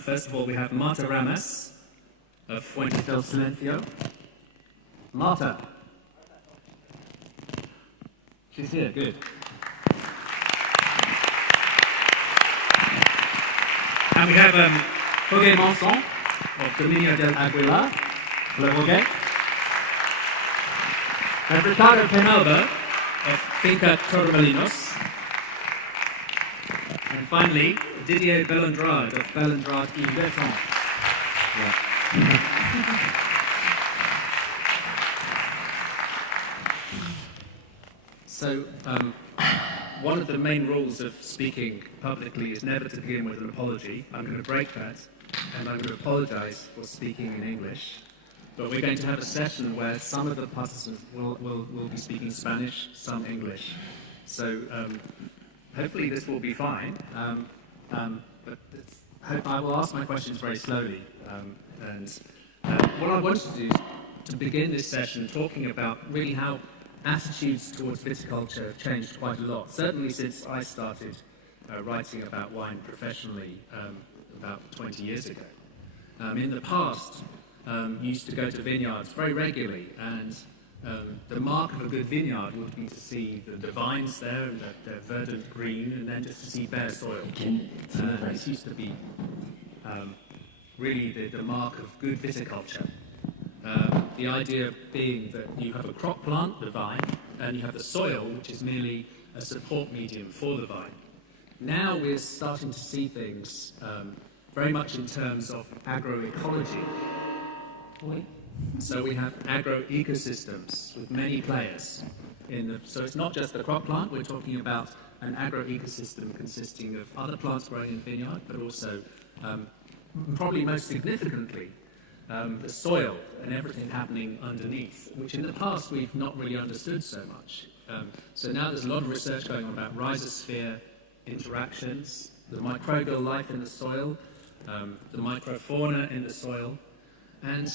First of all, we have Marta Ramas of Fuentes del Silencio. Marta. She's here, good. And we have Jorge Monson of Dominio del Aguilar. Hello, Jorge. And Ricardo Penalba of Finca Torremolinos. And finally, Didier Bellandrade of Bellandrade y Bertrand. So, one of the main rules of speaking publicly is never to begin with an apology. I'm going to break that, and I'm going to apologize for speaking in English. But we're going to have a session where some of the participants will be speaking Spanish, some English. So hopefully this will be fine. But I will ask my questions very slowly. What I wanted to do is to begin this session talking about really how attitudes towards viticulture have changed quite a lot, certainly since I started writing about wine professionally about 20 years ago. In the past, used to go to vineyards very regularly, and the mark of a good vineyard would be to see the vines there, and they're verdant green, and then just to see bare soil. This used to be really the mark of good viticulture. The idea being that you have a crop plant, the vine, and you have the soil, which is merely a support medium for the vine. Now we're starting to see things very much in terms of agroecology. So we have agroecosystems with many players. So it's not just the crop plant, we're talking about an agroecosystem consisting of other plants growing in vineyard, but also, probably most significantly, the soil and everything happening underneath, which in the past we've not really understood so much. So now there's a lot of research going on about rhizosphere interactions, the microbial life in the soil, the microfauna in the soil, and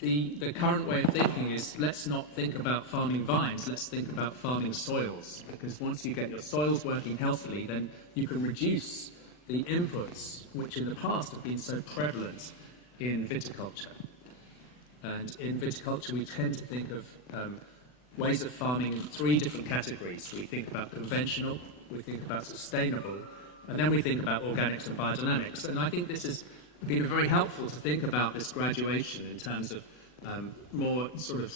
the current way of thinking is, let's not think about farming vines, let's think about farming soils, because once you get your soils working healthily, then you can reduce the inputs which in the past have been so prevalent in viticulture. And in viticulture we tend to think of ways of farming in three different categories. We think about conventional, we think about sustainable, and then we think about organics and biodynamics. And I think this has been very helpful to think about this graduation in terms of more sort of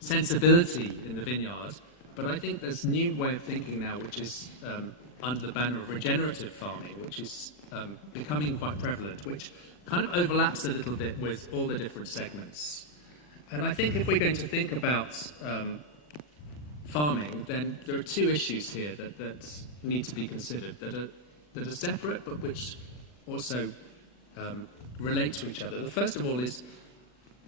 sensibility in the vineyard. But I think there's a new way of thinking now, which is under the banner of regenerative farming, which is becoming quite prevalent, which kind of overlaps a little bit with all the different segments. And I think if we're going to think about farming, then there are two issues here that need to be considered, that are separate, but which also relate to each other. The first of all is,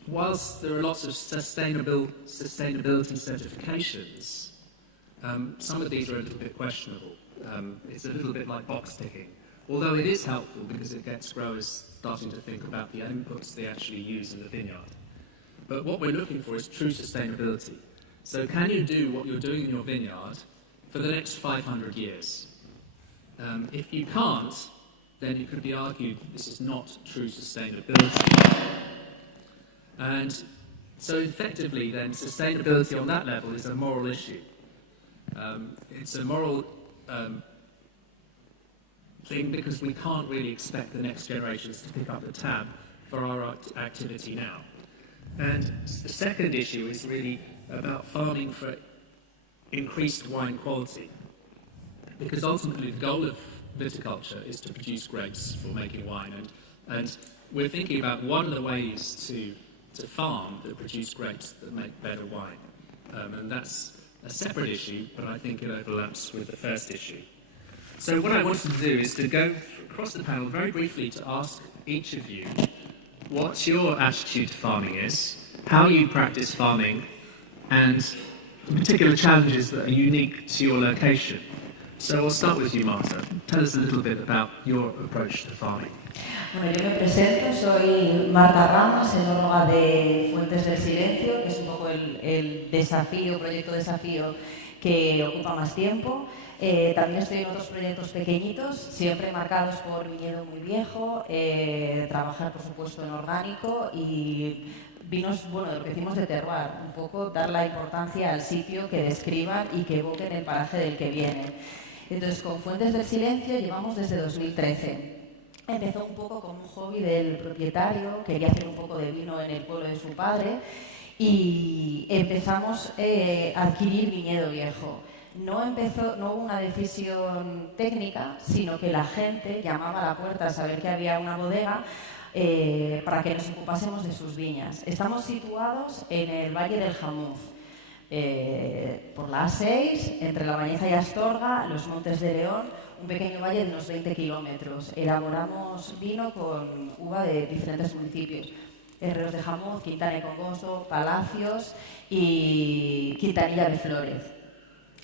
whilst there are lots of sustainability certifications, some of these are a little bit questionable. It's a little bit like box ticking, although it is helpful because it gets growers starting to think about the inputs they actually use in the vineyard. But what we're looking for is true sustainability. So can you do what you're doing in your vineyard for the next 500 years? If you can't, then it could be argued that this is not true sustainability. And so effectively then, sustainability on that level is a moral issue. It's a moral thing because we can't really expect the next generations to pick up the tab for our activity now. And the second issue is really about farming for increased wine quality. Because ultimately the goal of viticulture is to produce grapes for making wine. And we're thinking about what are the ways to farm that produce grapes that make better wine. And that's a separate issue, but I think it overlaps with the first issue. So what I wanted to do is to go across the panel very briefly to ask each of you what your attitude to farming is, how you practice farming, and the particular challenges that are unique to your location. So we'll start with you, Marta. Tell us a little bit about your approach to farming. Bueno, yo me presento, soy Marta Ramas, enóloga de Fuentes del Silencio, que es un poco el desafío, proyecto desafío que ocupa más tiempo. También estoy en otros proyectos pequeñitos, siempre marcados por viñedo muy viejo, trabajar, por supuesto, en orgánico y vinos, bueno, de lo que decimos de terroir, un poco dar la importancia al sitio que describan y que evoquen el paraje del que vienen. Entonces, con Fuentes del Silencio llevamos desde 2013. Empezó un poco como un hobby del propietario, quería hacer un poco de vino en el pueblo de su padre y empezamos a adquirir viñedo viejo. No hubo una decisión técnica, sino que la gente llamaba a la puerta a saber que había una bodega para que nos ocupásemos de sus viñas. Estamos situados en el Valle del Jamuz, por la A6, entre La Bañeza y Astorga, los Montes de León, un pequeño valle de unos 20 kilómetros. Elaboramos vino con uva de diferentes municipios: Herreros de Jamuz, Quintana y Congosto, Palacios y Quintanilla de Flórez.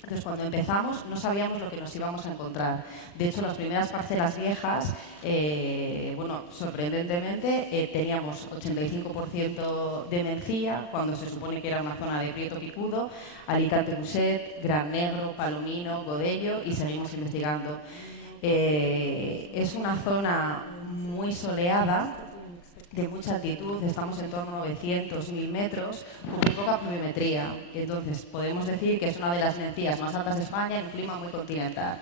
Entonces, cuando empezamos, no sabíamos lo que nos íbamos a encontrar. De hecho, las primeras parcelas viejas, sorprendentemente, teníamos 85% de mencía, cuando se supone que era una zona de Prieto Picudo, Alicante Buset, Gran Negro, Palomino, Godello, y seguimos investigando. Es una zona muy soleada, de mucha altitud, estamos en torno a 900.000 metros, con muy poca pluviometría. Entonces, podemos decir que es una de las mencías más altas de España en un clima muy continental.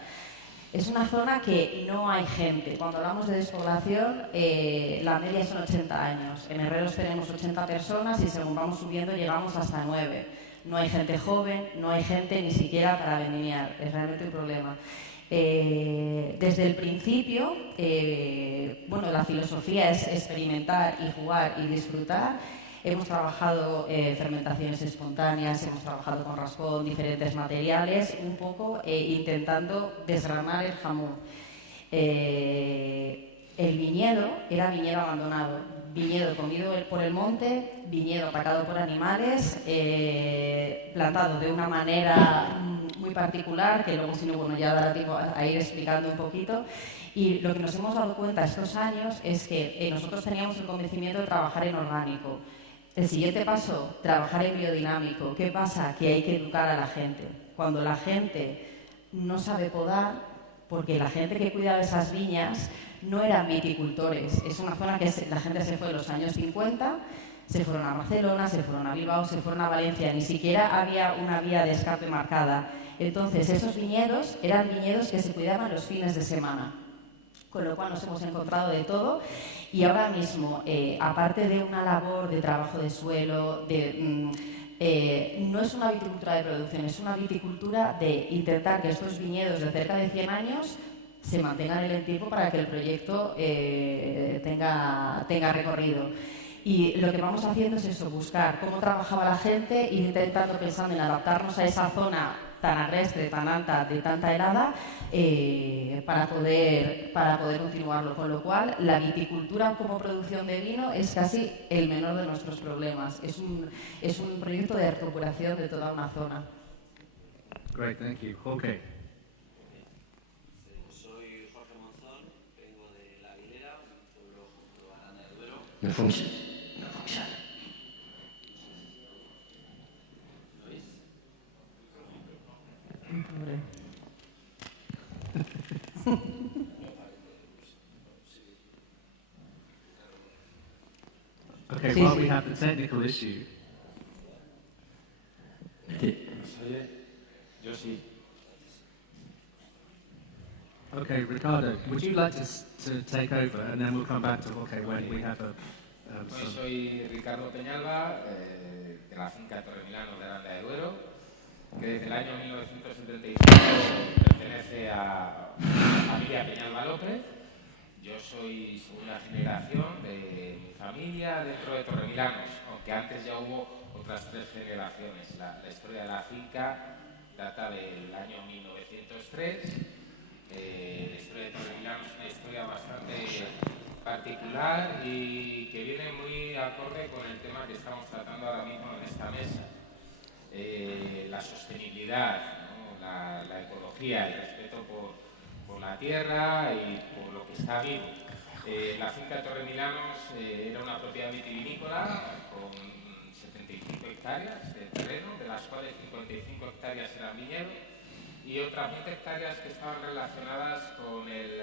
Es una zona que no hay gente. Cuando hablamos de despoblación, la media son 80 años. En Herreros tenemos 80 personas y según vamos subiendo llegamos hasta 9. No hay gente joven, no hay gente ni siquiera para vendimiar. Es realmente un problema. Desde el principio, la filosofía es experimentar y jugar y disfrutar. Hemos trabajado fermentaciones espontáneas, hemos trabajado con raspón, diferentes materiales, un poco intentando desgranar el jamón. El viñedo era viñedo abandonado, viñedo comido por el monte, viñedo atacado por animales, plantado de una manera muy particular, que luego, si no, ya dará tiempo a ir explicando un poquito. Y lo que nos hemos dado cuenta estos años es que nosotros teníamos el convencimiento de trabajar en orgánico. El siguiente paso, trabajar en biodinámico. ¿Qué pasa? Que hay que educar a la gente. Cuando la gente no sabe podar, porque la gente que cuidaba esas viñas no eran viticultores. Es una zona que la gente se fue en los años 50, se fueron a Barcelona, se fueron a Bilbao, se fueron a Valencia. Ni siquiera había una vía de escape marcada. Entonces, esos viñedos eran viñedos que se cuidaban los fines de semana. Con lo cual nos hemos encontrado de todo y ahora mismo, aparte de una labor de trabajo de suelo, no es una viticultura de producción, es una viticultura de intentar que estos viñedos de cerca de 100 años se mantengan en el tiempo para que el proyecto tenga recorrido. Y lo que vamos haciendo es eso, buscar cómo trabajaba la gente, ir intentando, pensando en adaptarnos a esa zona tan agreste, tan alta, de tanta helada, para poder continuarlo. Con lo cual, la viticultura como producción de vino es casi el menor de nuestros problemas. Es un proyecto de recuperación de toda una zona. Great, thank you. Jorge. Soy Jorge Monzón, vengo de La Aguilera, un pueblo junto a Aranda de Duero. No funciona. No funciona. ¿Lo oís? Okay, while we have the technical issue. Yo sí. Okay, Ricardo, would you like to take over, and then we'll come back to Jorge when we have a. Yo soy Ricardo Peñalba, de la finca Torremilano de Aranda de Duero, que desde el año 1975 pertenece a la familia Peñalba López. Yo soy segunda generación de mi familia dentro de Torremilanos, aunque antes ya hubo otras 3 generaciones. La historia de la finca data del año 1903. La historia de Torremilanos es una historia bastante particular y que viene muy acorde con el tema que estamos tratando ahora mismo en esta mesa. La sostenibilidad, ¿no? la ecología, el respeto por la tierra y por lo que está vivo. La finca de Torremilanos era una propiedad vitivinícola con 75 hectáreas de terreno, de las cuales 55 hectáreas eran viñedo, y otras 20 hectáreas que estaban relacionadas con el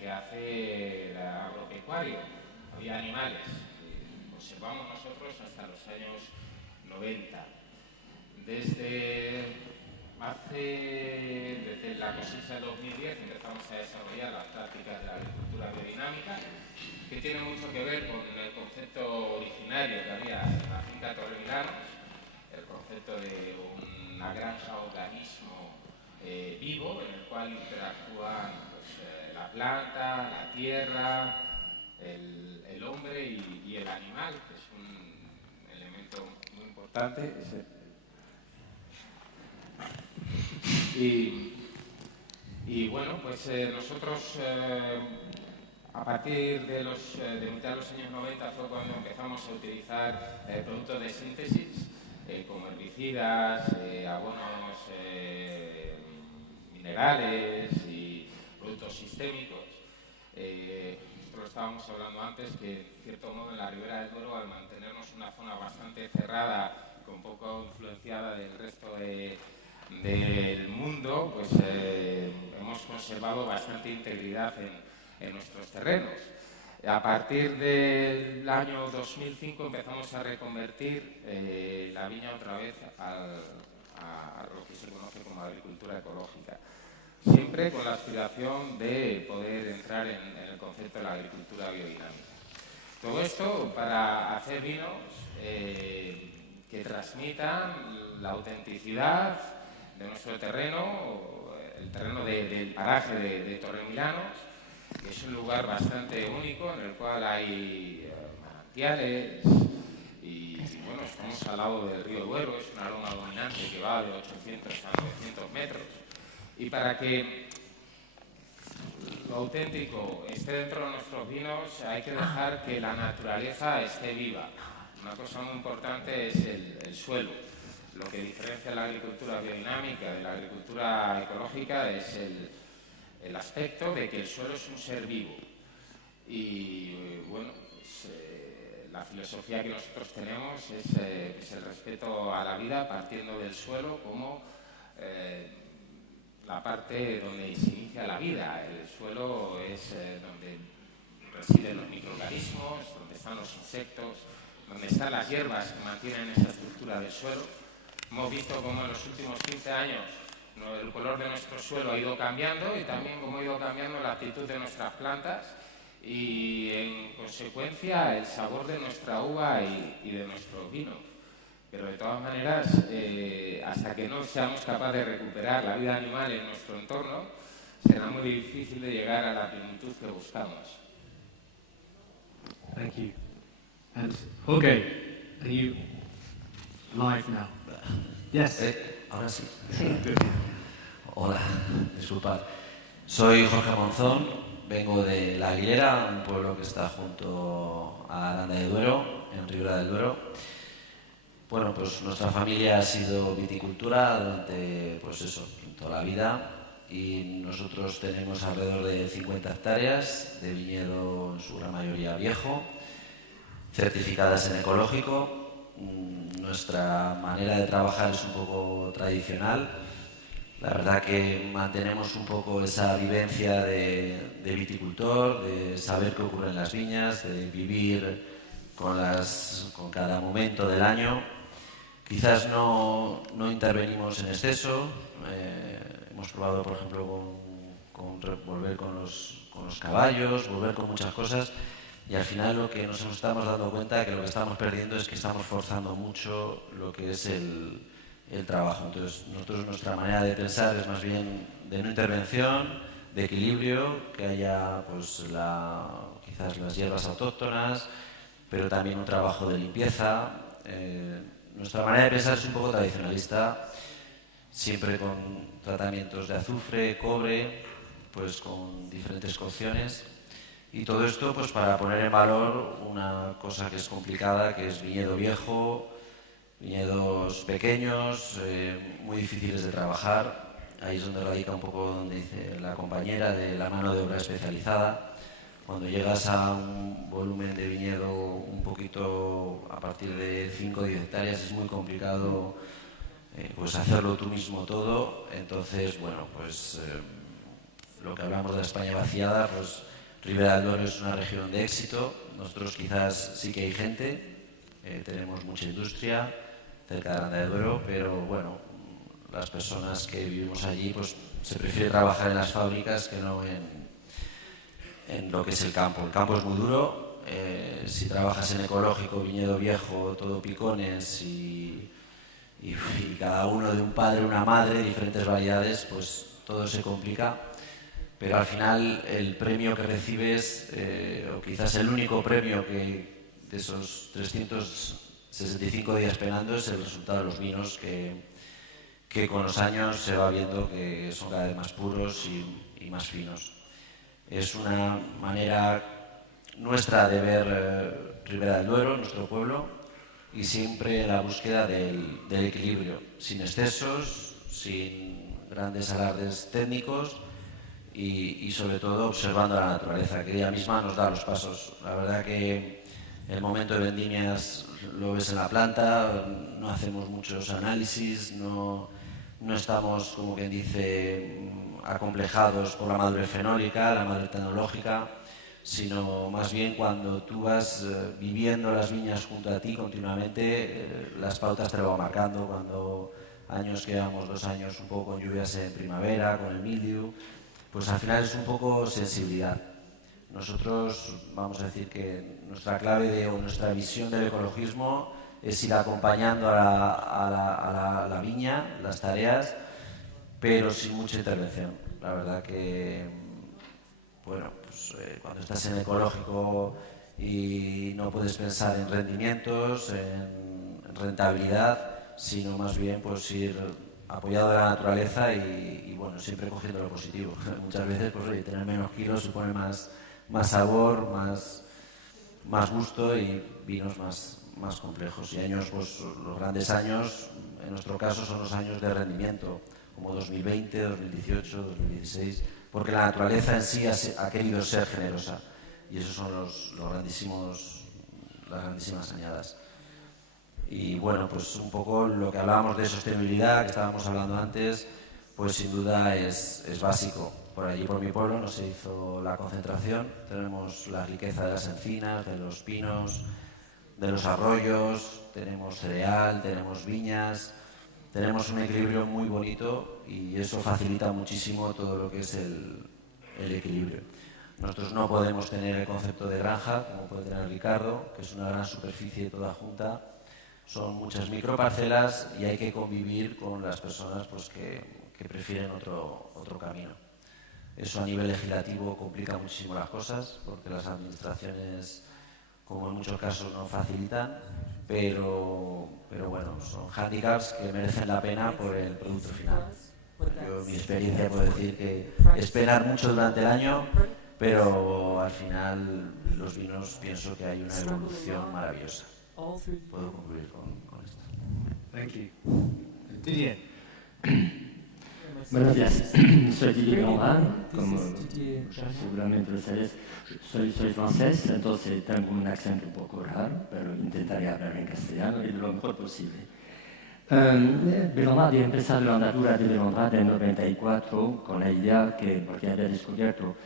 quehacer agropecuario. Había animales, observamos nosotros hasta los años 90. Desde la cosecha del 2010 empezamos a desarrollar las prácticas de la agricultura biodinámica, que tiene mucho que ver con el concepto originario que había en la finca Torremilanos, el concepto de una granja organismo vivo en el cual interactúan pues, la planta, la tierra, el hombre y el animal, que es un elemento muy importante. Y bueno, pues nosotros a partir de mitad de los años 90 fue cuando empezamos a utilizar productos de síntesis como herbicidas, abonos minerales y productos sistémicos. Nosotros estábamos hablando antes que, en cierto modo, en la Ribera del Duero, al mantenernos una zona bastante cerrada, con poco influenciada del resto del mundo, pues hemos conservado bastante integridad en nuestros terrenos. A partir del año 2005 empezamos a reconvertir la viña otra vez a lo que se conoce como agricultura ecológica, siempre con la aspiración de poder entrar en el concepto de la agricultura biodinámica. Todo esto para hacer vinos que transmitan la autenticidad de nuestro terreno, el terreno del paraje de Torremilanos, que es un lugar bastante único en el cual hay manantiales y bueno, estamos al lado del río Duero, es una loma dominante que va de 800 a 900 metros, y para que lo auténtico esté dentro de nuestros vinos hay que dejar que la naturaleza esté viva. Una cosa muy importante es el suelo. Lo que diferencia la agricultura biodinámica de la agricultura ecológica es el aspecto de que el suelo es un ser vivo. Y bueno, pues, la filosofía que nosotros tenemos es el respeto a la vida partiendo del suelo como la parte donde se inicia la vida. El suelo es donde residen los microorganismos, donde están los insectos, donde están las hierbas que mantienen esa estructura del suelo. Hemos visto cómo en los últimos 15 años el color de nuestro suelo ha ido cambiando y también cómo ha ido cambiando la actitud de nuestras plantas y, en consecuencia, el sabor de nuestra uva y de nuestro vino. Pero, de todas maneras, hasta que no seamos capaces de recuperar la vida animal en nuestro entorno, será muy difícil de llegar a la plenitud que buscamos. Thank you. And Jorge, are you live now? Yes. Ahora sí. Good. Hola, disculpad. Soy Jorge Monzón, vengo de La Aguilera, un pueblo que está junto a Aranda de Duero, en Ribera del Duero. Bueno, pues nuestra familia ha sido viticultura durante, pues eso, toda la vida, y nosotros tenemos alrededor de 50 hectáreas de viñedo, en su gran mayoría viejo, certificadas en ecológico. Nuestra manera de trabajar es un poco tradicional. La verdad que mantenemos un poco esa vivencia de viticultor, de saber qué ocurre en las viñas, de vivir con cada momento del año. Quizás no intervenimos en exceso. Hemos probado, por ejemplo, volver con los caballos, volver con muchas cosas. Y al final lo que nos estamos dando cuenta que lo que estamos perdiendo es que estamos forzando mucho lo que es el trabajo. Entonces, nuestra manera de pensar es más bien de no intervención, de equilibrio, que haya pues quizás las hierbas autóctonas, pero también un trabajo de limpieza. Nuestra manera de pensar es un poco tradicionalista, siempre con tratamientos de azufre, cobre, pues con diferentes cocciones. Y todo esto pues para poner en valor una cosa que es complicada, que es viñedo viejo, viñedos pequeños, muy difíciles de trabajar. Ahí es donde radica un poco donde dice la compañera de la mano de obra especializada. Cuando llegas a un volumen de viñedo un poquito a partir de 5 o 10 hectáreas es muy complicado pues hacerlo tú mismo todo. Entonces, bueno, pues lo que hablamos de la España vaciada, pues Ribera del Duero es una región de éxito. Nosotros quizás sí que hay gente, tenemos mucha industria cerca de Aranda de Duero, pero bueno, las personas que vivimos allí, pues se prefiere trabajar en las fábricas que no en lo que es el campo. El campo es muy duro, si trabajas en ecológico, viñedo viejo, todo picones y cada uno de un padre, una madre, diferentes variedades, pues todo se complica. Pero al final el premio que recibes, o quizás el único premio que de esos 365 días penando, es el resultado de los vinos que con los años se va viendo que son cada vez más puros y más finos. Es una manera nuestra de ver Ribera del Duero, nuestro pueblo, y siempre en la búsqueda del equilibrio, sin excesos, sin grandes alardes técnicos y sobre todo observando a la naturaleza, que ella misma nos da los pasos. La verdad que el momento de vendimias lo ves en la planta, no hacemos muchos análisis, no estamos, como quien dice, acomplejados por la madurez fenólica, la madurez tecnológica, sino más bien cuando tú vas viviendo las viñas junto a ti continuamente, las pautas te lo van marcando. Cuando años que llevamos 2 años un poco con lluvias en primavera, con el mildiu, pues al final es un poco sensibilidad. Nosotros vamos a decir que nuestra clave o nuestra visión del ecologismo es ir acompañando a la viña, las tareas, pero sin mucha intervención. La verdad que, bueno, pues cuando estás en ecológico y no puedes pensar en rendimientos, en rentabilidad, sino más bien pues ir apoyado de la naturaleza y bueno, siempre cogiendo lo positivo. Muchas veces pues oye, tener menos kilos supone más sabor, más gusto y vinos más complejos. Y años, pues los grandes años, en nuestro caso, son los años de rendimiento, como 2020, 2018, 2016, porque la naturaleza en sí ha querido ser generosa y esos son las grandísimas añadas. Y bueno, pues un poco lo que hablábamos de sostenibilidad, que estábamos hablando antes, pues sin duda es básico. Por allí, por mi pueblo, no se hizo la concentración. Tenemos la riqueza de las encinas, de los pinos, de los arroyos, tenemos cereal, tenemos viñas, tenemos un equilibrio muy bonito y eso facilita muchísimo todo lo que es el equilibrio. Nosotros no podemos tener el concepto de granja, como puede tener Ricardo, que es una gran superficie toda junta. Son muchas microparcelas y hay que convivir con las personas pues, que prefieren otro camino. Eso a nivel legislativo complica muchísimo las cosas porque las administraciones, como en muchos casos, no facilitan, pero bueno, son hándicaps que merecen la pena por el producto final. Yo, mi experiencia, puedo decir que esperar mucho durante el año, pero al final los vinos pienso que hay una evolución maravillosa. Puedo concluir con esto. Thank you. Didier. Buenos días, soy Didier Grandin, como seguramente lo sabéis, soy francés, entonces tengo un acento un poco raro, pero intentaré hablar en castellano y de lo mejor posible. Belombrad, he empezado la andadura de Belombrad en 94 con la idea que, porque había descubierto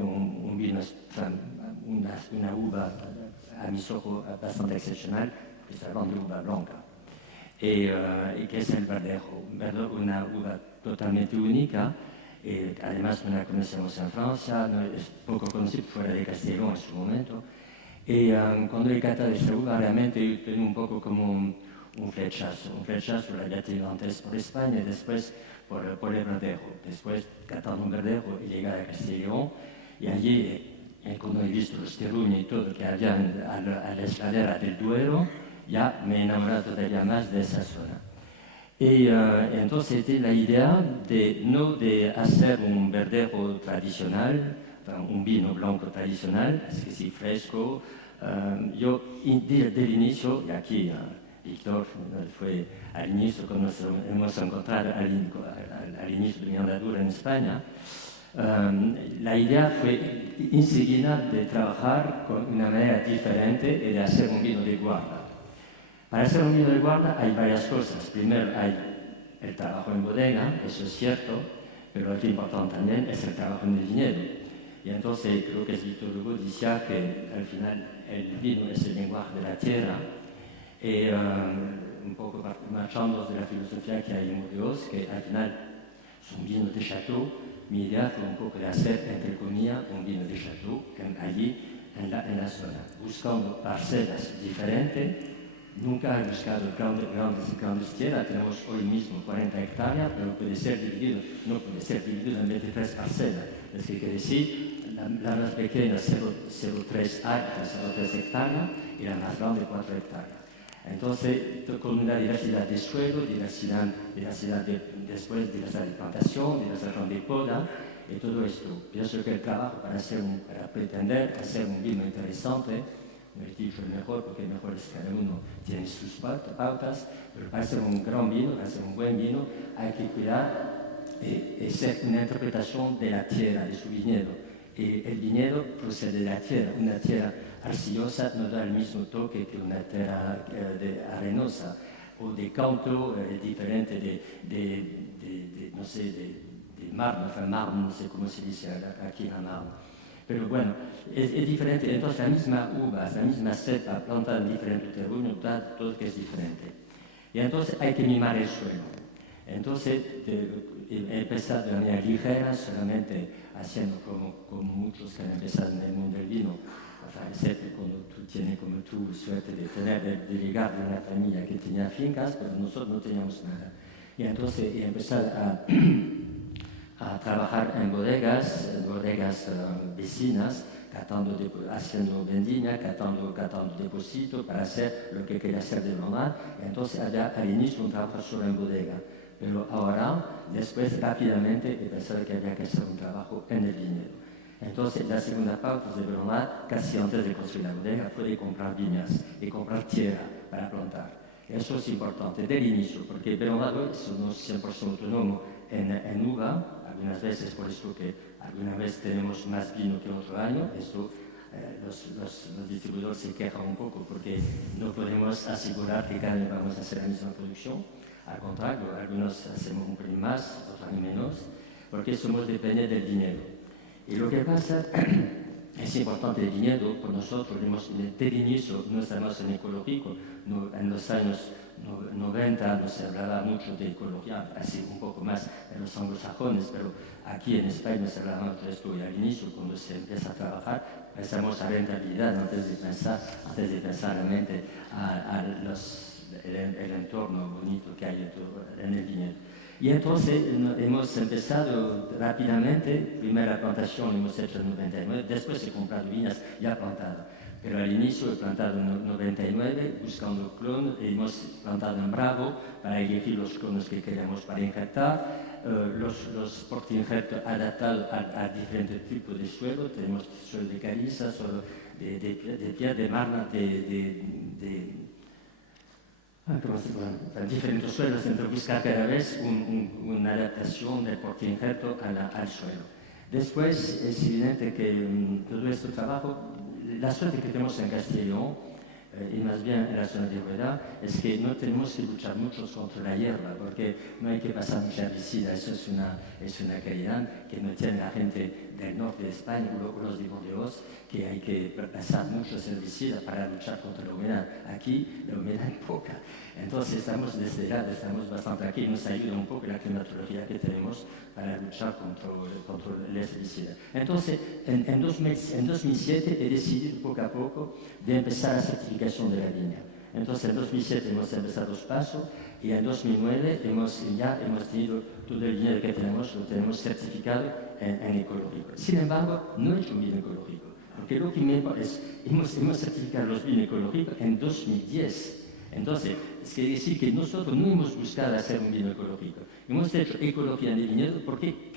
un vino, una uva a mis ojos bastante excepcional, que se llama uva blanca. Y que es el verdejo, una uva totalmente única, y además no la conocemos en Francia, no es poco conocida fuera de Castellón en su momento. Y cuando he catado esta uva, realmente he tenido un poco como un flechazo, la había tenido antes por España y después por el verdejo. Después, catando un verdejo, he llegado a Castellón y allí, cuando he visto los terruños y todo que había a la escalera del Duero, ya me he enamorado todavía más de esa zona. Y entonces la idea no de hacer un verdejo tradicional, un vino blanco tradicional, es decir, fresco. Yo desde el inicio, y aquí Víctor fue al inicio cuando nos hemos encontrado al inicio de mi andadura en España, la idea fue enseguida de trabajar con una manera diferente y de hacer un vino de guarda. Para hacer un vino de guarda hay varias cosas. Primero hay el trabajo en bodega, eso es cierto, pero lo que es importante también es el trabajo en el viñedo. Y entonces creo que Víctor Hugo decía que al final el vino es el lenguaje de la tierra. Y un poco marchando de la filosofía que hay en Burdeos, que al final son vinos de chateau. Mi idea fue un poco de hacer, entre comillas, un vino de chateau allí en la zona, buscando parcelas diferentes. Nunca he buscado grandes tierras, tenemos hoy mismo 40 hectáreas, pero no puede ser dividido en 23 parcelas. Es que quiere decir, la más pequeña 0,3 hectáreas y la más grande 4 hectáreas. Entonces, con una diversidad de suelo, diversidad de plantación, diversidad de poda y todo esto. Pienso que el trabajo para pretender hacer un vino interesante, no he dicho el mejor porque el mejor es cada uno tiene sus pautas, pero para hacer un gran vino, para hacer un buen vino, hay que cuidar y hacer una interpretación de la tierra, de su viñedo. Y el viñedo procede de la tierra, una tierra arcillosa no da el mismo toque que una tierra arenosa o de canto diferente no sé, de mármol, no sé cómo se dice aquí en mármol. Pero bueno, es diferente. Entonces la misma uva, la misma cepa plantada en diferentes terrenos, todo que es diferente. Y entonces hay que mimar el suelo. Entonces he empezado de manera ligera, solamente haciendo como muchos que han empezado en el mundo del vino, excepto cuando tú tienes como tú suerte de llegar de una familia que tenía fincas, pero nosotros no teníamos nada. Y entonces he empezado a trabajar en bodegas vecinas, haciendo vendimia, catando depósito para hacer lo que quería hacer de verdad. Y entonces al inicio un trabajo solo en bodega. Pero ahora, después rápidamente he pensado que había que hacer un trabajo en el viñedo. Entonces la segunda parte de verdad, casi antes de construir la bodega, fue de comprar viñas y comprar tierra para plantar. Eso es importante del inicio, porque Bernat somos 100% autónomos en uva, algunas veces por esto que alguna vez tenemos más vino que otro año. Esto los distribuidores se quejan un poco porque no podemos asegurar que cada año vamos a hacer la misma producción. Al contrario, algunos hacemos un pelín más, otros menos, porque somos dependientes del viñedo. Y lo que pasa es importante el viñedo, por nosotros, desde el inicio no estamos en ecológico, en los años 90 no se hablaba mucho de ecología, así un poco más en los anglosajones, pero aquí en España se hablaba mucho de esto y al inicio, cuando se empieza a trabajar, pensamos a rentabilidad antes de pensar realmente el entorno bonito que hay en el viñedo. Y entonces hemos empezado rápidamente, primera plantación hemos hecho en 99, después he comprado viñas ya plantadas. Pero al inicio he plantado en 99, buscando clones, hemos plantado en Bravo para elegir los clones que queremos para injertar, los portainjertos adaptados a diferentes tipos de suelo, tenemos suelo de caliza, suelo de piedra, de mármol, diferentes suelos, entonces buscar cada vez una adaptación del portainjerto al suelo. Después es evidente que todo este trabajo, la suerte que tenemos en Castilla y León, y más bien en la zona de Rueda, es que no tenemos que luchar mucho contra la hierba, porque no hay que pasar mucha herbicida. Eso es una calidad que no tiene la gente del norte de España o los de Burdeos, que hay que pasar muchos herbicidas para luchar contra la humedad. Aquí la humedad es poca. Entonces estamos bastante aquí, nos ayuda un poco la climatología que tenemos para luchar contra el herbicida. Entonces, en 2007 he decidido poco a poco de empezar la certificación de la viña. Entonces, en 2007 hemos empezado los pasos y en 2009 ya hemos tenido todo el viñedo que tenemos, lo tenemos certificado en ecológico. Sin embargo, no he hecho un vino ecológico, porque lo primero es, hemos certificado los vinos ecológicos en 2010. Entonces, es decir que nosotros no hemos buscado hacer un vino ecológico. Hemos hecho ecología en el viñedo porque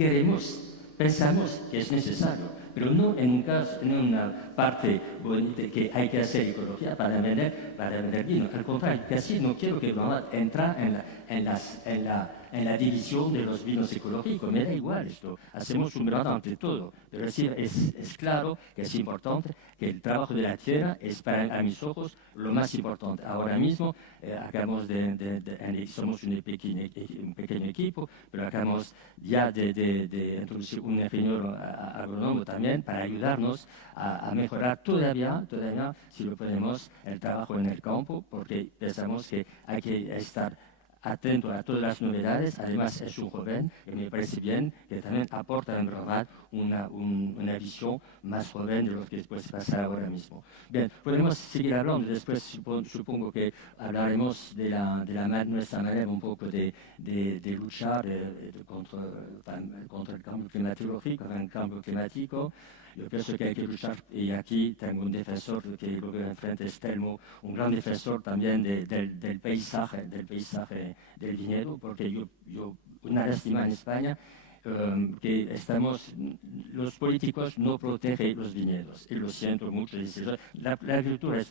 pensamos que es necesario, pero no en una parte bonita que hay que hacer ecología para vender vino. Al contrario, casi no quiero que entre en en la división de los vinos ecológicos. Me da igual esto, hacemos un brand ante todo, pero es claro que es importante que el trabajo de la tierra es para, a mis ojos, lo más importante. Ahora mismo acabamos somos un pequeño equipo, pero acabamos ya de introducir un ingeniero agrónomo también para ayudarnos a mejorar todavía, si lo podemos, el trabajo en el campo, porque pensamos que hay que estar atento a todas las novedades. Además es un joven y me parece bien que también aporta en verdad una visión más joven de lo que puede pasar ahora mismo. Bien, podemos seguir hablando, después supongo que hablaremos de nuestra manera un poco de luchar contra el cambio climático. Yo pienso que hay que luchar, y aquí tengo un defensor que lo veo enfrente, es Telmo, un gran defensor también del paisaje del viñedo, porque yo una lástima en España, que los políticos no protegen los viñedos, y lo siento mucho. La agricultura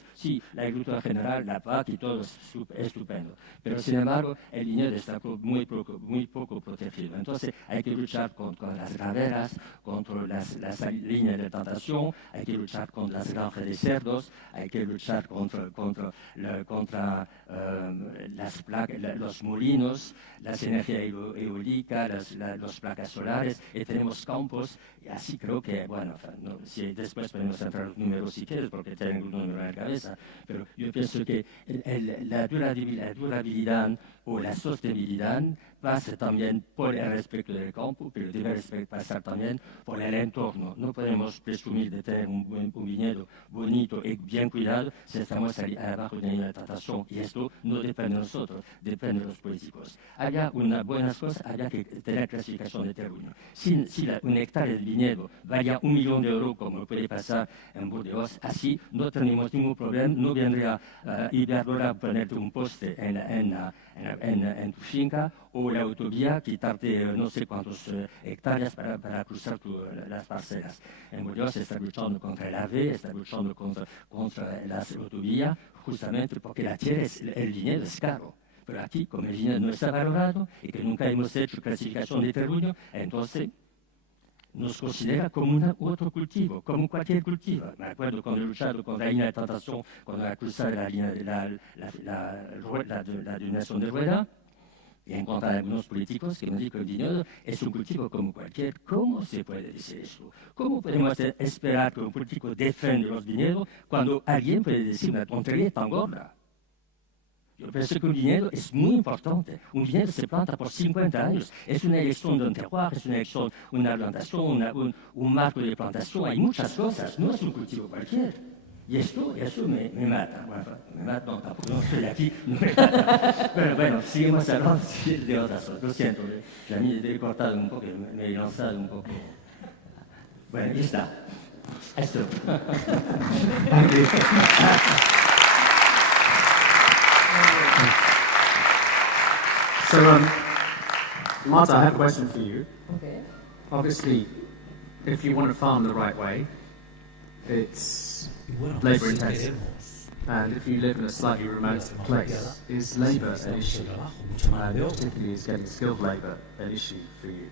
la agricultura general, la PAC y todo es estupendo, pero sin embargo el viñedo está muy poco protegido. Entonces hay que luchar contra las praderas, contra las líneas de plantación, hay que luchar contra las granjas de cerdos, hay que luchar contra los molinos, las energías eólicas, los placas solares, y tenemos campos, y así creo que, bueno, si después podemos entrar en los números si quieres, porque tengo un número en la cabeza, pero yo pienso que la durabilidad o la sostenibilidad pasa también por el respeto del campo, pero debe pasar también por el entorno. No podemos presumir de tener un viñedo bonito y bien cuidado si estamos abajo de una tratación, y esto no depende de nosotros, depende de los políticos. Había buenas cosas, había que tener clasificación de terruño. Si un hectárea de viñedo valía 1 millón de euros, como puede pasar en Burdeos, así no tenemos ningún problema, no vendría Iberdrola a ponerte un poste en tu finca, o la autovía, quitarte no sé cuántos hectáreas para cruzar las parcelas. En Burdeos se está luchando contra el AVE, está luchando contra las autovías, justamente porque la tierra, el viñedo es caro. Pero aquí, como el viñedo no está valorado y que nunca hemos hecho clasificación de terruño, entonces nos considera como otro cultivo, como cualquier cultivo. Me acuerdo cuando he luchado contra la línea de plantación, cuando he cruzado la línea de la denominación de rueda, y encontrar algunos políticos que me dicen que el viñedo es un cultivo como cualquier. ¿Cómo se puede decir esto? ¿Cómo podemos esperar que un político defienda los viñedos cuando alguien puede decir una tontería tan gorda? Yo pienso que un viñedo es muy importante. Un viñedo se planta por 50 años. Es una elección de un terroir, es una elección, una plantación, un marco de plantación. Hay muchas cosas, no es un cultivo cualquiera. Y eso me mata. Bueno, me mata, no, tampoco no estoy aquí, no me mata. Pero bueno, seguimos hablando de otras cosas. Lo siento, ya me he cortado un poco, me he lanzado un poco. Bueno, ya está. Esto. Thank you. So, Marta, I have a question for you. Okay. Obviously, if you want to farm the right way, it's labour intensive. And if you live in a slightly remote place, is labour an issue? Particularly is getting skilled labour an issue for you?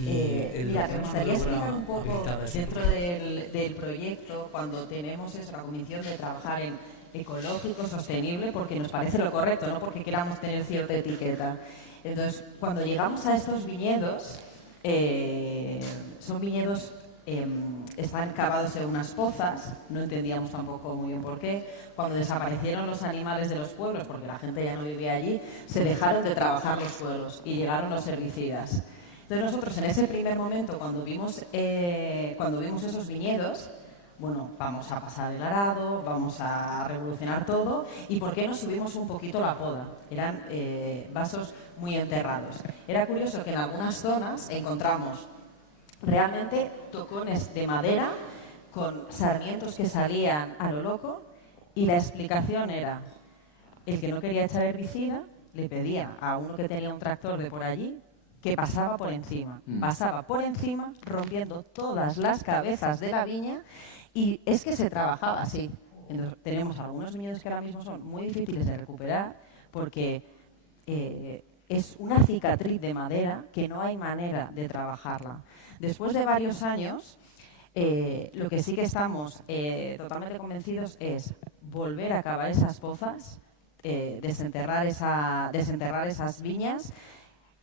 Mira, me gustaría explicar un poco dentro del proyecto, cuando tenemos esa comisión de trabajar en ecológico, sostenible, porque nos parece lo correcto, no porque queramos tener cierta etiqueta. Entonces, cuando llegamos a estos viñedos, son viñedos, están cavados en unas pozas, no entendíamos tampoco muy bien por qué. Cuando desaparecieron los animales de los pueblos, porque la gente ya no vivía allí, se dejaron de trabajar los suelos y llegaron los herbicidas. Entonces nosotros en ese primer momento, cuando vimos esos viñedos, bueno, vamos a pasar el arado, vamos a revolucionar todo, y ¿por qué no subimos un poquito la poda? Eran vasos muy enterrados. Era curioso que en algunas zonas encontramos realmente tocones de madera con sarmientos que salían a lo loco, y la explicación era: el que no quería echar herbicida le pedía a uno que tenía un tractor de por allí que pasaba por encima, rompiendo todas las cabezas de la viña, y es que se trabajaba así. Entonces, tenemos algunos viñedos que ahora mismo son muy difíciles de recuperar porque es una cicatriz de madera que no hay manera de trabajarla. Después de varios años, lo que sí que estamos totalmente convencidos es volver a cavar esas pozas, desenterrar esas viñas,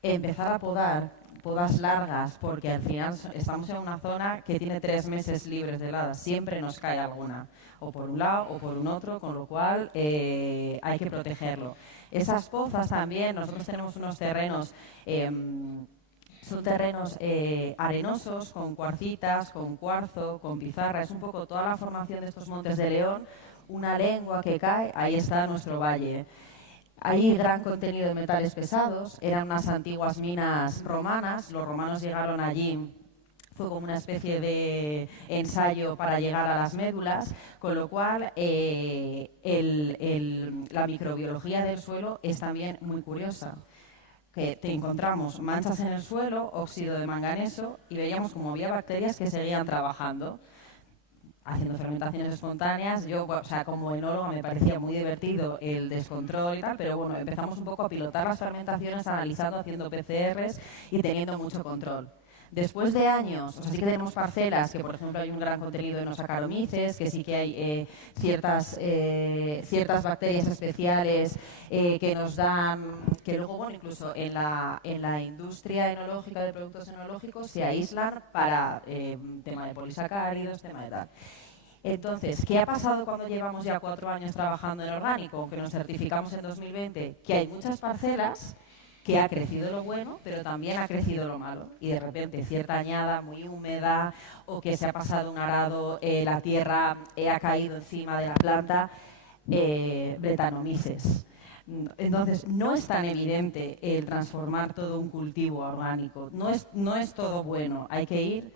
empezar a podar podas largas, porque al final estamos en una zona que tiene 3 meses libres de heladas, siempre nos cae alguna, o por un lado o por un otro, con lo cual hay que protegerlo. Esas pozas también, nosotros tenemos unos terrenos, son terrenos arenosos, con cuarcitas, con cuarzo, con pizarra, es un poco toda la formación de estos Montes de León, una lengua que cae, ahí está nuestro valle. Hay gran contenido de metales pesados, eran unas antiguas minas romanas, los romanos llegaron allí, fue como una especie de ensayo para llegar a las médulas, con lo cual la microbiología del suelo es también muy curiosa. Que te encontramos manchas en el suelo, óxido de manganeso, y veíamos como había bacterias que seguían trabajando, haciendo fermentaciones espontáneas. Yo, o sea, como enóloga me parecía muy divertido el descontrol y tal, pero bueno, empezamos un poco a pilotar las fermentaciones, analizando, haciendo PCRs y teniendo mucho control. Después de años, o sea, sí que tenemos parcelas que, por ejemplo, hay un gran contenido de Nosaccharomyces, que sí que hay ciertas bacterias especiales que nos dan, que luego, bueno, incluso en la industria enológica de productos enológicos se aíslan para tema de polisacáridos, tema de tal. Entonces, ¿qué ha pasado cuando llevamos ya 4 años trabajando en orgánico, aunque nos certificamos en 2020? Que hay muchas parcelas que ha crecido lo bueno, pero también ha crecido lo malo. Y de repente cierta añada muy húmeda o que se ha pasado un arado, la tierra ha caído encima de la planta, Brettanomyces. Entonces, no es tan evidente el transformar todo un cultivo a orgánico. No es todo bueno. Hay que ir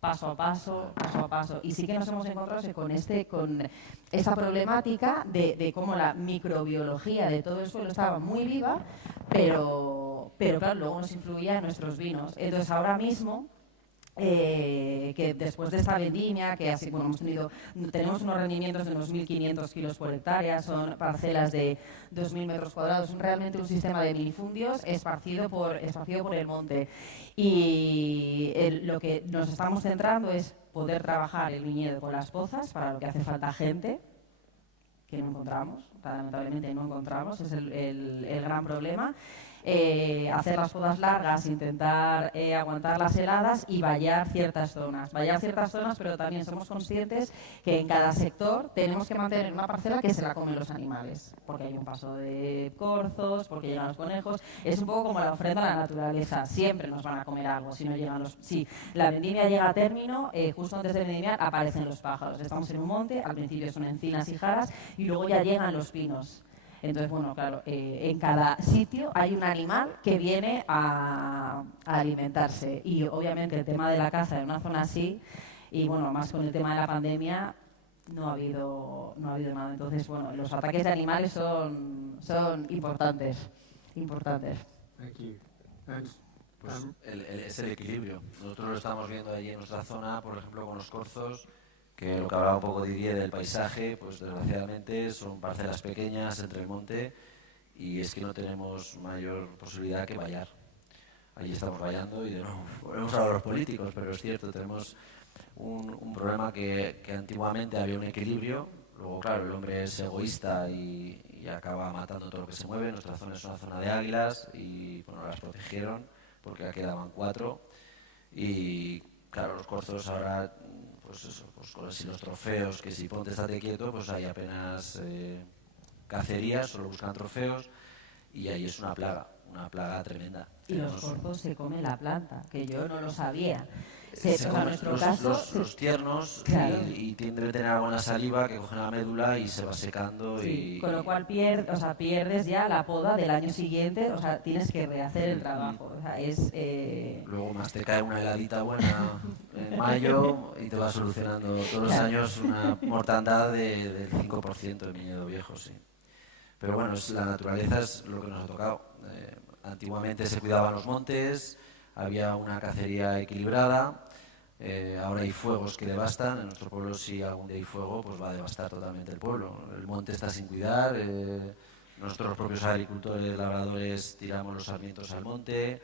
paso a paso, paso a paso. Y sí que nos hemos encontrado con esta problemática de cómo la microbiología de todo el suelo estaba muy viva, pero claro, luego nos influía en nuestros vinos. Entonces, ahora mismo, que después de esta vendimia, que así, bueno, tenemos unos rendimientos de unos 1.500 kilos por hectárea, son parcelas de 2.000 metros cuadrados, son realmente un sistema de minifundios esparcido por el monte. Y lo que nos estamos centrando es poder trabajar el viñedo con las pozas, para lo que hace falta gente, que no encontramos, lamentablemente no encontramos, es el gran problema. Hacer las podas largas, intentar aguantar las heladas y vallar ciertas zonas. Vallar ciertas zonas, pero también somos conscientes que en cada sector tenemos que mantener una parcela que se la comen los animales, porque hay un paso de corzos, porque llegan los conejos. Es un poco como la ofrenda a la naturaleza, siempre nos van a comer algo si no llegan si la vendimia llega a término, justo antes de vendimiar aparecen los pájaros. Estamos en un monte, al principio son encinas y jaras y luego ya llegan los pinos. Entonces, bueno, claro, en cada sitio hay un animal que viene a alimentarse. Y obviamente el tema de la caza en una zona así, y bueno, más con el tema de la pandemia, no ha habido nada. Entonces, bueno, los ataques de animales son importantes. Thank you. And, Pues es el equilibrio. Nosotros lo estamos viendo allí en nuestra zona, por ejemplo, con los corzos, que lo que hablaba un poco Didier del paisaje, pues desgraciadamente son parcelas pequeñas entre el monte y es que no tenemos mayor posibilidad que vallar. Allí estamos vallando y de nuevo volvemos a los políticos, pero es cierto, tenemos un problema que antiguamente había un equilibrio, luego claro, el hombre es egoísta y acaba matando todo lo que se mueve. Nuestra zona es una zona de águilas y bueno, las protegieron porque quedaban 4 y claro, los corzos ahora, pues eso, pues con los trofeos, que si ponte estate quieto, pues hay apenas cacerías, solo buscan trofeos y ahí es una plaga tremenda. Y los corzos se comen la planta, que yo no lo sabía. Los tiernos, claro. y tienden a tener alguna saliva que cogen la médula y se va secando. Sí, y con lo cual pierdes ya la poda del año siguiente, o sea, tienes que rehacer el trabajo. O sea, Luego más te cae una heladita buena en mayo y te va solucionando todos los años una mortandad del 5% de viñedo viejo, sí. Pero bueno, la naturaleza es lo que nos ha tocado. Antiguamente se cuidaban los montes, había una cacería equilibrada. Ahora hay fuegos que devastan. En nuestro pueblo, si algún día hay fuego, pues va a devastar totalmente el pueblo. El monte está sin cuidar, Nosotros los propios agricultores, labradores, tiramos los sarmientos al monte,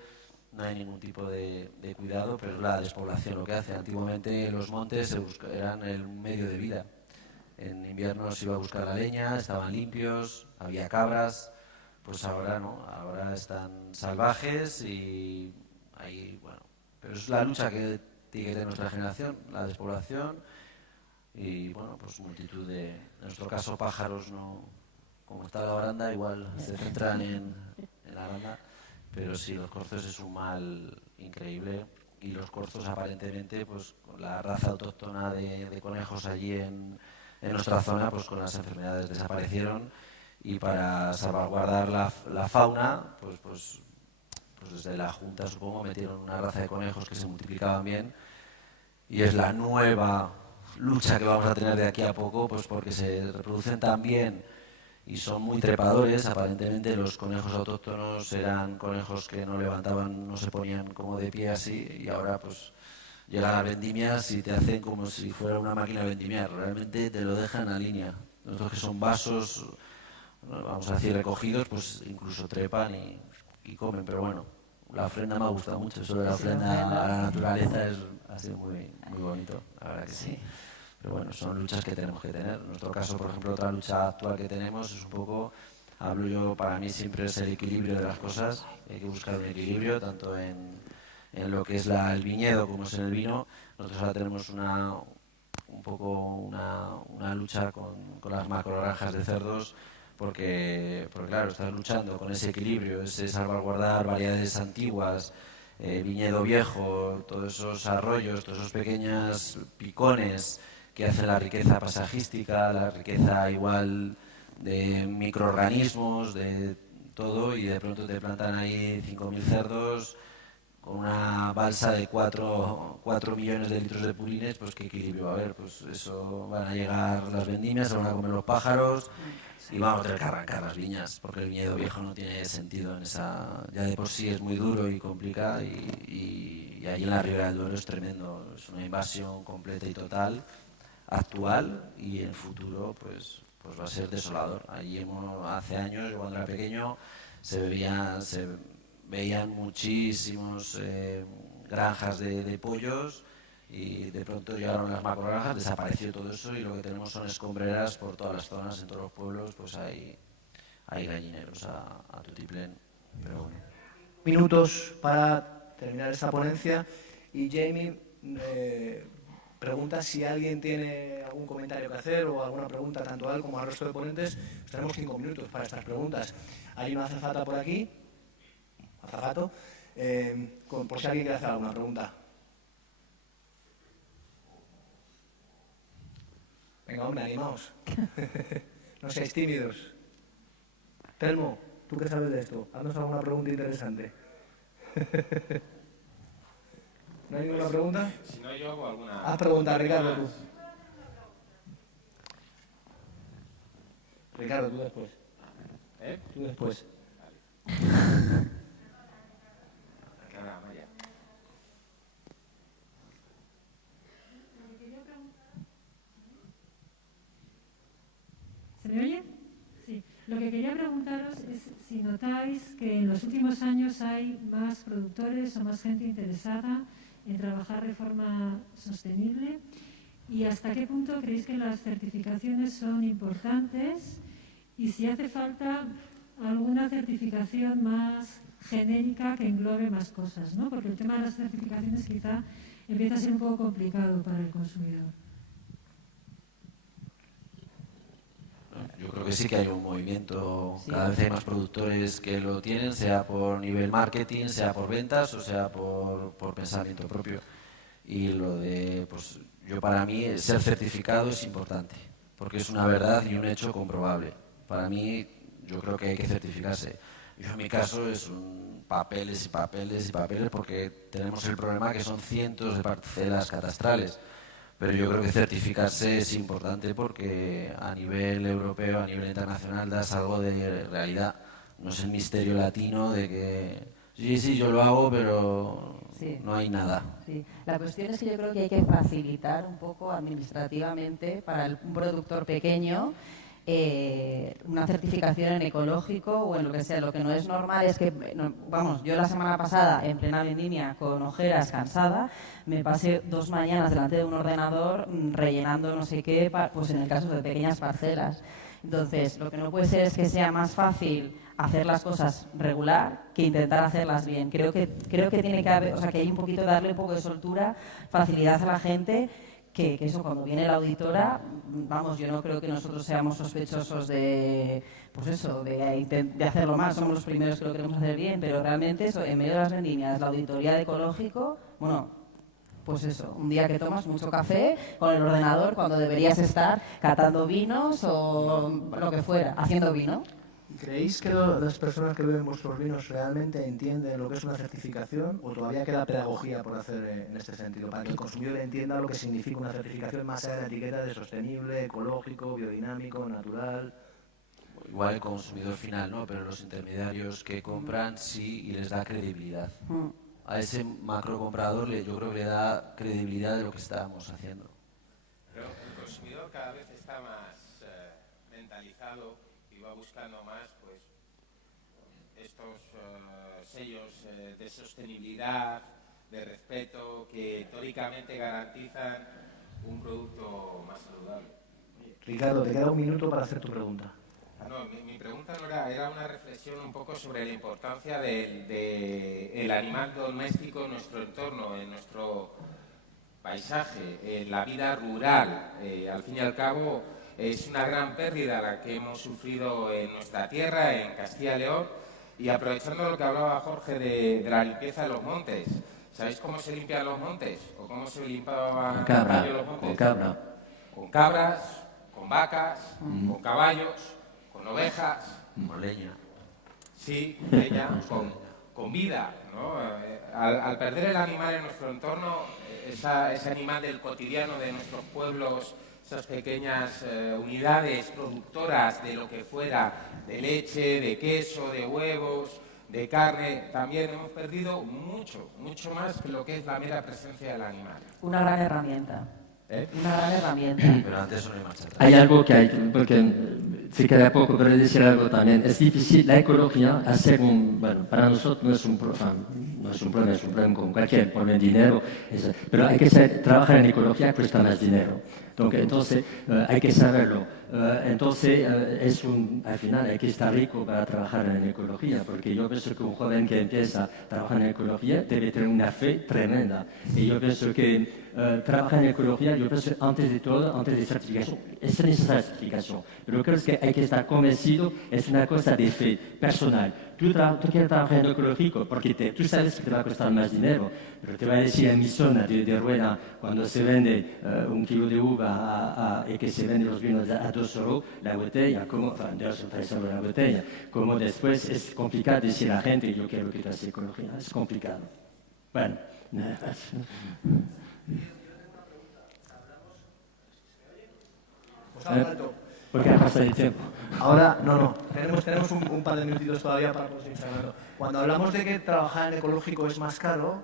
no hay ningún tipo de cuidado, pero es la despoblación lo que hace. Antiguamente los montes eran el medio de vida. En invierno se iba a buscar la leña, estaban limpios, había cabras, pues ahora no, ahora están salvajes y ahí, bueno, pero es la lucha que tiene que tener nuestra generación, la despoblación y, bueno, pues multitud de, en nuestro caso, pájaros, no, como está la baranda, igual se centran en la baranda, pero sí, los corzos es un mal increíble y los corzos aparentemente, pues con la raza autóctona de conejos allí en nuestra zona, pues con las enfermedades desaparecieron y para salvaguardar la fauna, pues desde la Junta, supongo, metieron una raza de conejos que se multiplicaban bien y es la nueva lucha que vamos a tener de aquí a poco, pues porque se reproducen tan bien y son muy trepadores. Aparentemente los conejos autóctonos eran conejos que no levantaban, no se ponían como de pie así y ahora pues llegan a vendimias y te hacen como si fuera una máquina de vendimiar, realmente te lo dejan a línea. Nosotros que son vasos, vamos a decir recogidos, pues incluso trepan y comen, pero bueno, la ofrenda me ha gustado mucho, eso de la ofrenda a la naturaleza ha sido muy bonito, la verdad que sí. Pero bueno, son luchas que tenemos que tener. En nuestro caso, por ejemplo, otra lucha actual que tenemos es un poco, hablo yo, para mí siempre es el equilibrio de las cosas, hay que buscar un equilibrio, tanto en lo que es el viñedo como es en el vino. Nosotros ahora tenemos una lucha con las macrogranjas de cerdos, porque claro, estás luchando con ese equilibrio, ese salvaguardar variedades antiguas, viñedo viejo, todos esos arroyos, todos esos pequeños picones que hacen la riqueza pasajística, la riqueza igual de microorganismos, de todo, y de pronto te plantan ahí 5.000 cerdos con una balsa de 4 millones de litros de purines, pues qué equilibrio va a haber. Pues eso, van a llegar las vendimias, se van a comer los pájaros y vamos a tener que arrancar las viñas, porque el viñedo viejo no tiene sentido en esa, ya de por sí es muy duro y complicado y allí en la Ribera del Duero es tremendo, es una invasión completa y total, actual, y en futuro pues va a ser desolador. Allí hace años, yo cuando era pequeño, se veían muchísimos granjas de pollos y de pronto llegaron las macrogranjas, desapareció todo eso y lo que tenemos son escombreras por todas las zonas, en todos los pueblos, pues hay gallineros a tutiplén, pero bueno. Minutos para terminar esta ponencia y Jamie pregunta si alguien tiene algún comentario que hacer o alguna pregunta tanto a él como al resto de ponentes. Tenemos 5 minutos para estas preguntas. Hay una azafata por aquí. Azafato, por si alguien quiere hacer alguna pregunta. Venga, hombre, animaos. No seáis tímidos. Telmo, ¿tú qué sabes de esto? Haznos alguna pregunta interesante. ¿No hay ninguna pregunta? Si no, yo hago alguna... Haz pregunta, Ricardo, tú. Ricardo, tú después. Tú después. ¿Se me oye? Sí. Lo que quería preguntaros es si notáis que en los últimos años hay más productores o más gente interesada en trabajar de forma sostenible y hasta qué punto creéis que las certificaciones son importantes y si hace falta alguna certificación más genérica que englobe más cosas, ¿no? Porque el tema de las certificaciones quizá empieza a ser un poco complicado para el consumidor. Yo creo que sí que hay un movimiento, cada vez hay más productores que lo tienen, sea por nivel marketing, sea por ventas o sea por pensamiento propio. Y lo de, pues yo para mí ser certificado es importante, porque es una verdad y un hecho comprobable. Para mí yo creo que hay que certificarse. Yo en mi caso es papeles y papeles y papeles porque tenemos el problema que son cientos de parcelas catastrales. Pero yo creo que certificarse es importante porque a nivel europeo, a nivel internacional, das algo de realidad. No es el misterio latino de que sí, yo lo hago, pero sí, no hay nada. Sí. La cuestión es que yo creo que hay que facilitar un poco administrativamente para un productor pequeño una certificación en ecológico o en lo que sea. Lo que no es normal es que, vamos, yo la semana pasada, en plena vendimia, con ojeras, cansada, me pasé 2 mañanas delante de un ordenador rellenando no sé qué, pues en el caso de pequeñas parcelas. Entonces, lo que no puede ser es que sea más fácil hacer las cosas regular que intentar hacerlas bien. Creo que tiene que haber, o sea, que hay un poquito, darle un poco de soltura, facilidad a la gente, que eso, cuando viene la auditora, vamos, yo no creo que nosotros seamos sospechosos de, pues eso, de hacerlo mal. Somos los primeros que lo queremos hacer bien, pero realmente eso, en medio de las vendimias, la auditoría de ecológico, bueno, pues eso, un día que tomas mucho café con el ordenador cuando deberías estar catando vinos o lo que fuera, haciendo vino. ¿Creéis que las personas que beben vuestros vinos realmente entienden lo que es una certificación o todavía queda pedagogía por hacer en este sentido, para que el consumidor entienda lo que significa una certificación más allá de la etiqueta de sostenible, ecológico, biodinámico, natural? Igual el consumidor final, ¿no? Pero los intermediarios que compran sí y les da credibilidad. A ese macrocomprador yo creo que le da credibilidad de lo que estábamos haciendo. Pero el consumidor cada vez está más mentalizado y va buscando más pues estos sellos de sostenibilidad, de respeto, que teóricamente garantizan un producto más saludable. Ricardo, te queda 1 minuto para hacer tu pregunta. No, mi pregunta no era una reflexión un poco sobre la importancia del animal doméstico en nuestro entorno, en nuestro paisaje, en la vida rural. Al fin y al cabo, es una gran pérdida la que hemos sufrido en nuestra tierra, en Castilla y León, y aprovechando lo que hablaba Jorge de la limpieza de los montes. ¿Sabéis cómo se limpian los montes? ¿O cómo se limpiaban los montes? Con cabra. Con cabras, con vacas, con caballos, con ovejas, Con leña. sí, leña, con vida, ¿no? Al perder el animal en nuestro entorno, ese animal del cotidiano de nuestros pueblos, esas pequeñas unidades productoras de lo que fuera, de leche, de queso, de huevos, de carne, también hemos perdido mucho más que lo que es la mera presencia del animal. Una gran herramienta. Una gran herramienta. Pero antes no hay marcha atrás. Hay algo que hay, porque se queda poco, pero decir algo también. Es difícil la ecología hacer bueno, para nosotros no es un problema, es un problema con cualquier problema de dinero, pero hay que trabajar en ecología cuesta más dinero. Entonces hay que saberlo. Entonces al final hay que estar rico para trabajar en ecología, porque yo pienso que un joven que empieza a trabajar en ecología debe tener una fe tremenda. Y yo pienso que trabajar en ecología, yo pienso antes de todo, antes de certificación, es necesaria certificación, pero creo que hay que estar convencido, es una cosa de fe personal. Tú quieres trabajar en ecológico porque tú sabes que te va a costar más dinero, pero te va a decir en mi zona de Rueda, cuando se vende 1 kilo de uva y que se vende los vinos a 2 euros la botella, 2 o 3 euros la botella, como después es complicado decir a la gente yo quiero que te hagas ecología, es complicado. Bueno. Porque ha pasado el tiempo. Ahora, no. Tenemos un par de minutitos todavía para seguir hablando. Cuando hablamos de que trabajar en ecológico es más caro,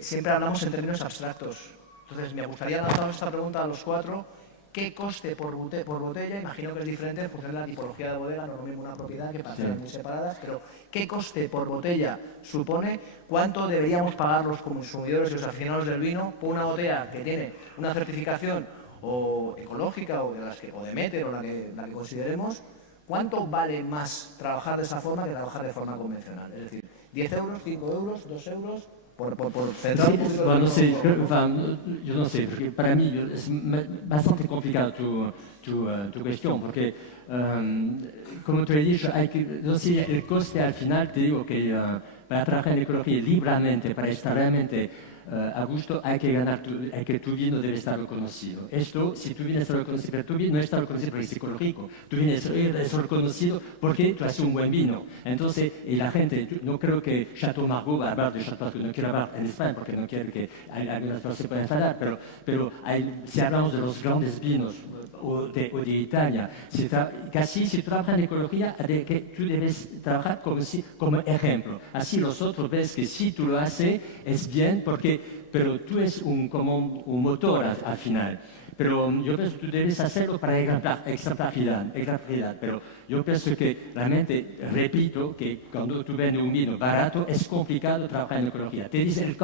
siempre hablamos en términos abstractos. Entonces, me gustaría lanzar esta pregunta a los 4. ¿Qué coste por botella? Imagino que es diferente en función de la tipología de bodega, no es lo mismo una propiedad que parcelas muy separadas, pero ¿qué coste por botella supone? ¿Cuánto deberíamos pagar los consumidores y los aficionados del vino por una botella que tiene una certificación o ecológica o de Meter o la que consideremos? ¿Cuánto vale más trabajar de esa forma que trabajar de forma convencional? Es decir, 10 euros, 5 euros, 2 euros... Por centrar un poquito bueno, yo no sé, porque para mí es bastante complicado tu cuestión, porque como te he dicho, no sé, el coste al final, te digo que para trabajar en ecología libremente, para estar realmente a gusto, hay que tu vino debe estar reconocido. Esto, si tu vino está reconocido, pero tu vino no está reconocido porque es ecológico, tu vino es reconocido porque tú haces un buen vino. Entonces, y la gente, no creo que Chateau Margaux va a hablar de Chateau, no quiero hablar en España porque no quiero que algunas personas se puedan enfadar, pero si hablamos de los grandes vinos o de Italia, casi si trabajas en ecología, que tú debes trabajar como ejemplo. Así los otros ves que si tú lo haces, es bien, pero tú es como un motor al final. Pero yo pienso que tú debes hacerlo para ejemplaridad, pero yo pienso que realmente, repito, que cuando tú vendes un vino barato es complicado trabajar en ecología. Te dice el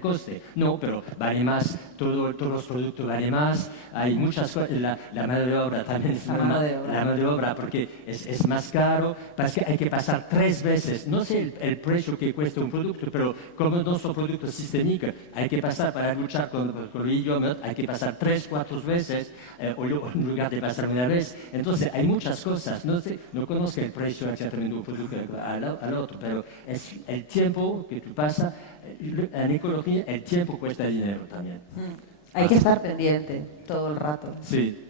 coste, no, pero vale más, todos los productos valen más, hay muchas cosas, la mano de obra también es la mano de obra porque es más caro, porque hay que pasar 3 veces, no sé el precio que cuesta un producto, pero como no son productos sistémicos, hay que pasar para luchar con el idioma, hay que pasar 3, 4 veces, en lugar de pasar una vez. Entonces, hay muchas cosas. No conozco el precio exactamente de un producto al otro, pero es el tiempo que tú pasas. En ecología, el tiempo cuesta dinero también. Hay que estar pendiente todo el rato. Sí.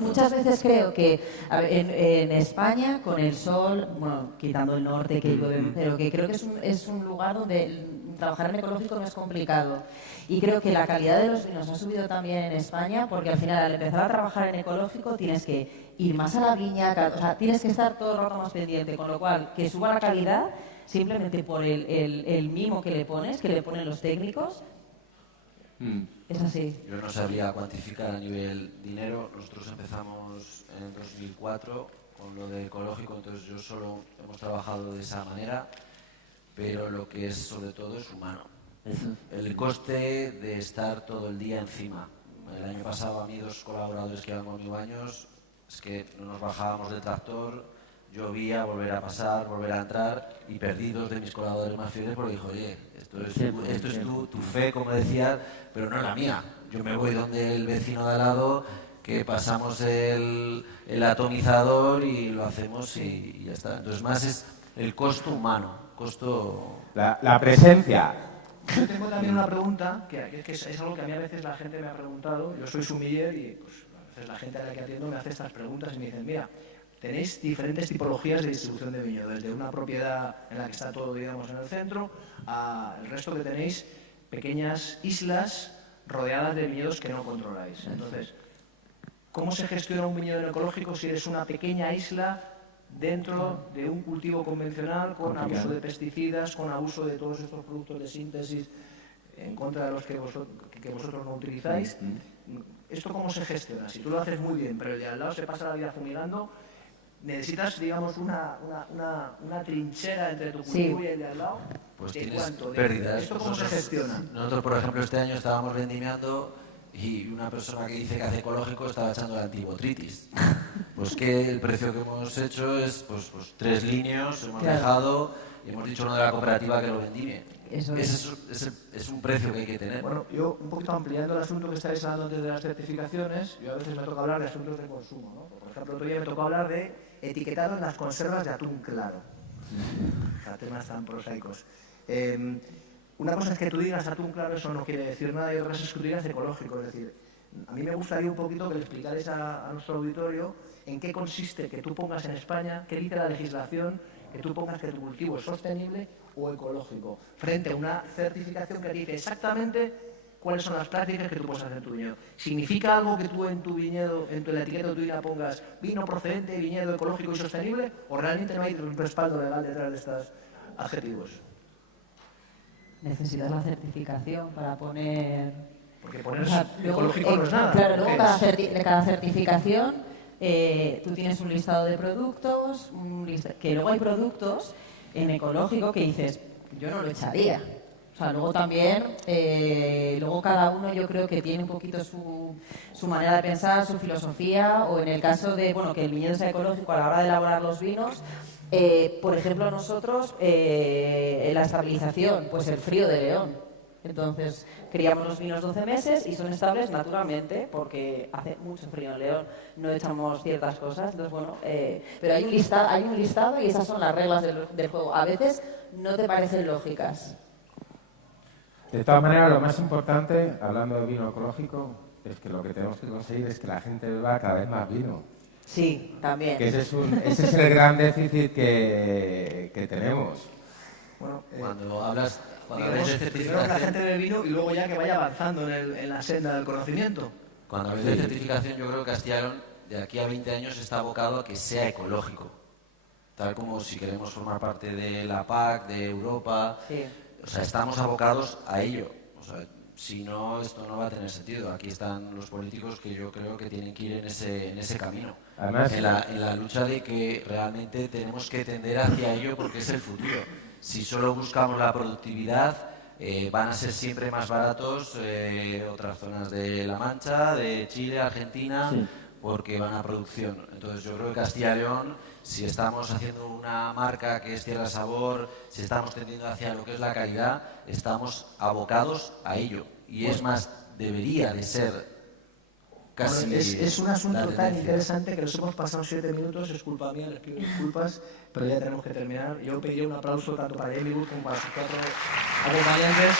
Muchas veces creo que en España, con el sol, bueno, quitando el norte que llueve, pero que creo que es un lugar donde trabajar en ecológico no es complicado. Y creo que la calidad de los vinos ha subido también en España, porque al final, al empezar a trabajar en ecológico, tienes que ir más a la viña, o sea, tienes que estar todo el rato más pendiente, con lo cual, que suba la calidad simplemente por el mimo que le ponen los técnicos. Es así. Yo no sabría cuantificar a nivel dinero. Nosotros empezamos en 2004 con lo de ecológico, entonces yo solo hemos trabajado de esa manera, pero lo que es sobre todo es humano. El coste de estar todo el día encima. El año pasado a mí 2 colaboradores que iban conmigo años, es que no nos bajábamos del tractor, llovía, volver a pasar, volver a entrar, y perdí 2 de mis colaboradores más fieles porque dijo, oye, esto es tu fe, como decías, pero no la mía. Yo me voy donde el vecino de al lado, que pasamos el atomizador y lo hacemos y ya está. Entonces más es el costo humano, La presencia. Yo tengo también una pregunta, que es algo que a mí a veces la gente me ha preguntado. Yo soy sommelier y pues, a veces la gente a la que atiendo me hace estas preguntas y me dicen, mira, tenéis diferentes tipologías de distribución de viñedo, desde una propiedad en la que está todo, digamos, en el centro, al resto que tenéis pequeñas islas rodeadas de viñedos que no controláis. Entonces, ¿cómo se gestiona un viñedo ecológico si eres una pequeña isla dentro de un cultivo convencional con abuso de pesticidas, con abuso de todos estos productos de síntesis en contra de los que vosotros no utilizáis? ¿Esto cómo se gestiona? Si tú lo haces muy bien, pero el de al lado se pasa la vida fumigando, necesitas, digamos, una trinchera entre tu cultivo y el de al lado. Pues ¿De tienes cuánto? pérdidas. ¿Esto cómo se gestiona? Nosotros, por ejemplo, este año estábamos vendimiando y una persona que dice que hace ecológico estaba echando la antibotritis. Pues que el precio que hemos hecho es pues 3 líneas, hemos dejado y hemos dicho uno de la cooperativa que lo vendime. Eso es un precio que hay que tener. Bueno, yo un poquito ampliando el asunto que estáis hablando antes de las certificaciones, yo a veces me toca hablar de asuntos de consumo, ¿no? Por ejemplo, otro día me tocó hablar de etiquetado en las conservas de atún claro. O sea, temas tan prosaicos. Una cosa es que tú digas atún claro, eso no quiere decir nada, y otra cosa es que tú digas ecológico. Es decir, a mí me gustaría un poquito que le explicarais a nuestro auditorio en qué consiste que tú pongas en España, qué dice la legislación, que tú pongas que tu cultivo es sostenible o ecológico, frente a una certificación que dice exactamente cuáles son las prácticas que tú puedes hacer en tu viñedo. ¿Significa algo que tú en tu viñedo, en la etiqueta de tu viñedo pongas vino procedente, viñedo ecológico y sostenible, o realmente no hay un respaldo legal detrás de estos adjetivos? Necesitas la certificación para poner... Porque poner ecológico no es nada. Claro, luego cada certificación, tú tienes un listado de productos, que luego hay productos en ecológico que dices, yo no lo echaría. O sea, luego también, luego cada uno yo creo que tiene un poquito su manera de pensar, su filosofía, o en el caso de, bueno, que el viñedo sea ecológico a la hora de elaborar los vinos, por ejemplo, nosotros, en la estabilización, pues el frío de León. Entonces, criamos los vinos 12 meses y son estables naturalmente, porque hace mucho frío en León, no echamos ciertas cosas. Entonces, bueno, pero hay un listado y esas son las reglas del juego. A veces no te parecen lógicas. De todas maneras, lo más importante, hablando de vino ecológico, es que lo que tenemos que conseguir es que la gente beba cada vez más vino. Sí, también. Que ese es el gran déficit que tenemos. Bueno, Cuando hablas de primero la certificación, gente bebe vino y luego ya que vaya avanzando en la senda del conocimiento. cuando hablas de certificación, yo creo que Castilla y León de aquí a 20 años está abocado a que sea ecológico. Tal como si queremos formar parte de la PAC, de Europa. Sí. O sea, estamos abocados a ello. O sea, Si no, esto no va a tener sentido. Aquí están los políticos que yo creo que tienen que ir en ese camino. Además, en la lucha de que realmente tenemos que tender hacia ello porque es el futuro. Si solo buscamos la productividad, van a ser siempre más baratos otras zonas de La Mancha, de Chile, Argentina, Sí. porque van a producción. Entonces yo creo que Castilla y León, si estamos haciendo una marca que es Tierra Sabor, si estamos tendiendo hacia lo que es la calidad, estamos abocados a ello. Y es más, debería de ser casi Bueno, es un asunto la tan tendencia. interesante que nos hemos pasado 7 minutos, es culpa mía, les pido disculpas, pero ya tenemos que terminar. Yo pediría un aplauso tanto para Jamie Wood como para sus 4 acompañantes.